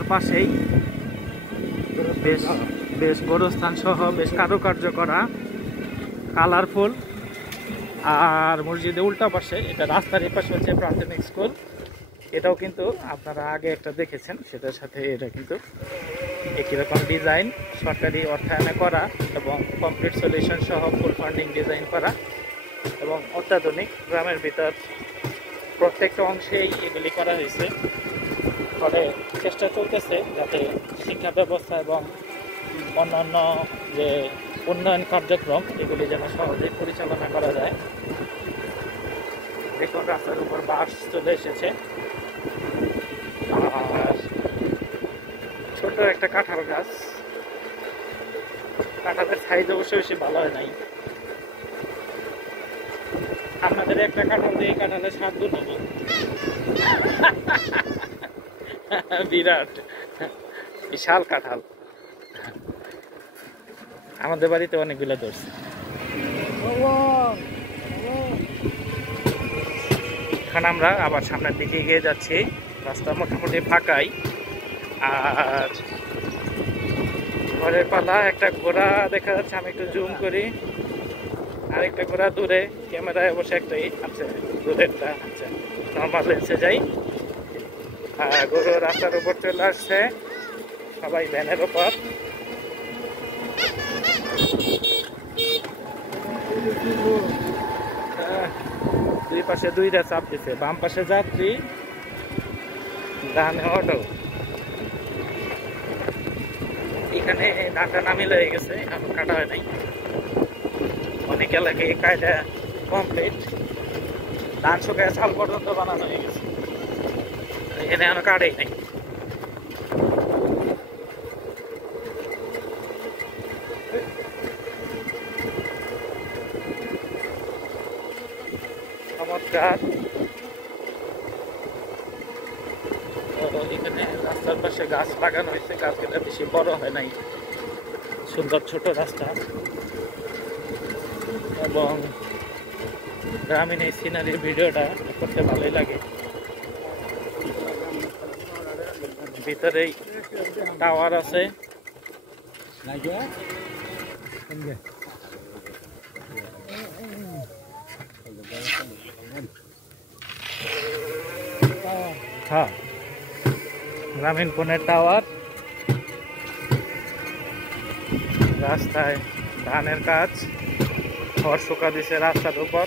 রাস্তার পাশেই বেশ বেশ গোরস্থান সহ বেশ কারুকার্য করা, কালারফুল। আর মসজিদের উল্টা পাশে, এটা রাস্তার এই পাশে হচ্ছে প্রাথমিক স্কুল। এটাও কিন্তু আপনারা আগে একটা দেখেছেন, সেটার সাথে এটা কিন্তু একই রকম ডিজাইন, সরকারি অর্থায়নে করা এবং কমপ্লিট সলিউশন সহ ফুল ফান্ডিং ডিজাইন করা এবং অত্যাধুনিক। গ্রামের ভিতর প্রত্যেকটা অংশেই এগুলি করা হয়েছে। ফলে চেষ্টা চলতেছে যাতে শিক্ষা ব্যবস্থা এবং অন্যান্য যে উন্নয়ন কার্যক্রম এগুলি যেন সহজে পরিচালনা করা যায়। দেখুন রাস্তার উপর বাস চলে এসেছে। আর ছোট একটা কাঁঠাল গাছ, কাঁঠালের সাইজ অবশ্য বেশি ভালো হয় নাই। আপনাদের একটা কাঁঠাল দিয়ে কাঁঠালের স্বাদ গুণ হবে। বিরাট বিশাল কাঁঠাল, আমাদের বাড়িতে অনেকগুলো ধরছে। এখন আমরা আবার সামনের দিকে এগিয়ে যাচ্ছি। রাস্তা মোটামুটি ফাঁকাই। আর ঘরের পালা একটা ঘোড়া দেখা যাচ্ছে, আমি একটু জুম করি। আরেকটা ঘোড়া দূরে, ক্যামেরায় অবশ্য একটাই আছে দূরেরটা। আচ্ছা, নর্মাল লেন্সে যাই। গরু রাস্তার উপর চলে আসছে, সবাই ভ্যানের উপর। দুই পাশে দুইটা চাপ দিছে, বাম পাশে যাত্রী, ডানে অটো। এখানে ধানটা নামি লেগে গেছে, এখন কাটা হয় নাই। অনেক এলাকায় কায়দা কমপ্লিট, ধান শুকায় চাল পর্যন্ত বানানো হয়ে গেছে, এখানে এখনো কাটেই নাই। চমৎকার। এখানে রাস্তার পাশে গাছ লাগানো হয়েছে, গাছগুলো বেশি বড় হয় নাই, সুন্দর ছোট রাস্তা এবং গ্রামীণ এই সিনারির ভিডিওটা করতে ভালোই লাগে। ভিতরেই টাওয়ার আছে। হ্যাঁ, গ্রামীণ ফোনের টাওয়ার। রাস্তায় ধানের কাজ, খড় শুকা দিছে রাস্তার উপর।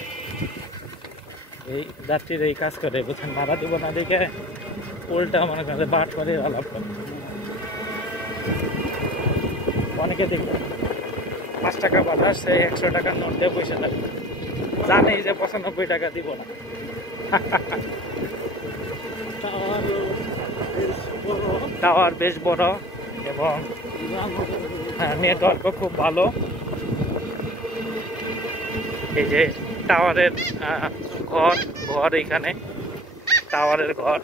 এই যাত্রীর এই কাজ করে, বুঝছেন, ভাড়া দিব না দেখে উল্টা মনে করে বাট করে আলাপ করে। অনেকে দেখবে 5 টাকা বাজার, সে 100 টাকার নোট দিয়ে পয়সা লাগবে, জানেই যে 95 টাকা দিব না। টাওয়ার বেশ বড় এবং নেটওয়ার্কও খুব ভালো। এই যে টাওয়ারের ঘর এখানে টাওয়ারের ঘর।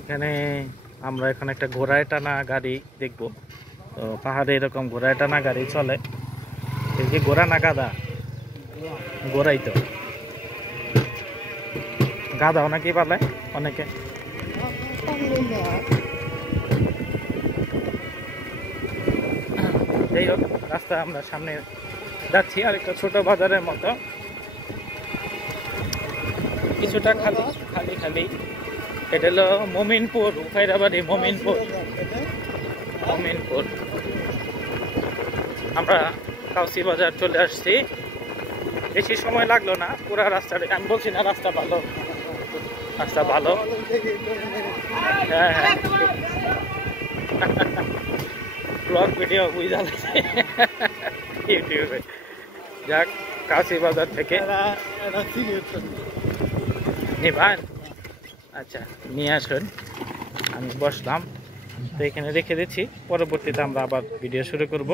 এখানে আমরা এখন একটা ঘোড়ায় টানা গাড়ি দেখবো। তো পাহাড়ে এরকম ঘোড়ায় টানা গাড়ি চলে। এই যে ঘোড়া না গাদা? ঘোড়াই তো, গাদাও নাকি পালে অনেকে। যাই হোক, রাস্তা আমরা সামনে যাচ্ছি, আর একটা ছোট বাজারের মতো, কিছুটা খালি খালি খালি। এটা হলো মমিনপুর, খৈরাবাড়ি মমিনপুর। আমরা কাউসি বাজার চলে আসছি, বেশি সময় লাগলো না। পুরা রাস্তাটা, আমি বলছি না রাস্তা ভালো, রাস্তা ভালো। হ্যাঁ হ্যাঁ, ব্লগ ভিডিও বুঝা ইউটিউবে। যাক, কাউসি বাজার থেকে নিবান, আচ্ছা নিয়ে আসুন। আমি বসলাম, তো এখানে রেখে দিচ্ছি, পরবর্তীতে আমরা আবার ভিডিও শুরু করব।